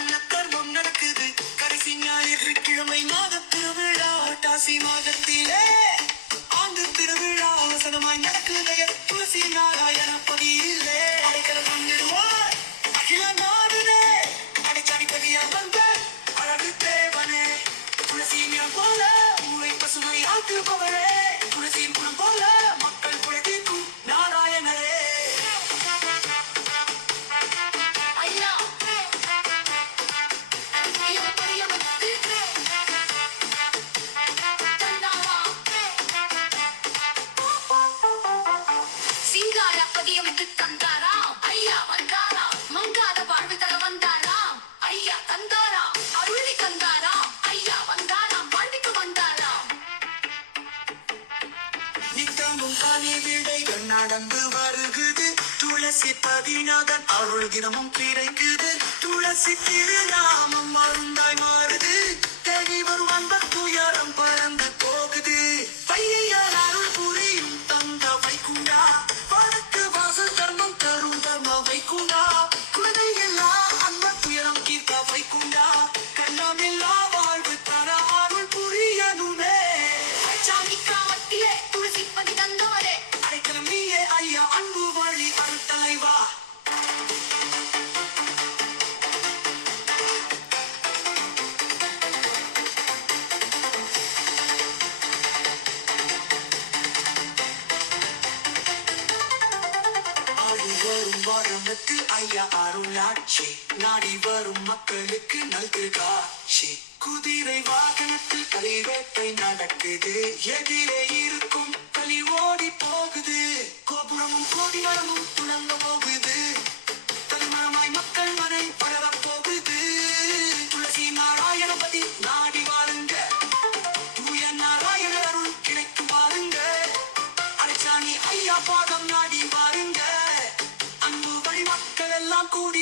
நல்ல கர்மம் நடக்குது. கடைசி ஞாயிற்றுக்கிழமை மாத திருவிழா. டாசி மாதத்திலே ஆண்டு திருவிழா வசனமாய் நடக்குதே. துளசி நாராயண பதியிலே அடைக்கலம் பண்ணிடுவார் அகில நாடுனே. அடைச்சாடிப்பதியா வந்த அழகு தேவனே. துளசியின் போல ஊரை பசுமை ஆக்குபவரே. துளசியின் குணம் போல மக்கள் குழைக்கும் நாராயணரே. ஐயா சிங்கார பதியமிட்டு தந்தாரா. ஐயா வந்தாரா. மங்காத வாழ்வு தர வந்தாரா. ஐயா தந்தாரா. அருளி தந்தாரா. ஐயா வந்தாராம். வாழ்விக்கு வந்தாராம். நித்தமும் பனி விடைகள் நடந்து வருகுது. துளசி பதிநாதன் அருள் தினமும் கிடைக்குது. துளசி திருநாமம் மருந்தாய் மாறுது. தேடி வரும் அன்பர் துயரம் பறந்து போகுது. பையன் அருள் புரியும் தந்த வைக்குண்டா. வடக்கு வாசல் தர்மம் தரும் தர்ம வைக்குண்டா. குழந்தைகளா அன்பர் துயரம் தீர்க்க வைக்குண்டா. கண்ணமில்லா வாழ்வு தர அருள் புரியணுமே. சாமி காமத்திலே துளசி பதி தந்தவரே. அடைக்கலம் நீயே ஐயா அன்பு வழி அருள் தலைவா. ஆடி வரும் வாரனுக்கு ஐயா அருளாட்சி. நாடி வரும் மக்களுக்கு நல்கு காட்சி. குதிரை வாகனத்தில் கலிவேட்டை நடக்குது. எதிரே இருக்கும் களி ஓடி போகுது. கோபுரமும் கோடி மரமும் துளங்க போகுது. தலைமரமாய் மக்கள் மனை பரவ போகுது. துளசி நாராயணபதி நாடி வாருங்க. தூய நாராயண அருள் கிடைக்கும் பாருங்க. அடைச்சாணி ஐயா பாதம் நாடி வாருங்க. அன்பு வழி மக்கள் எல்லாம் கூடி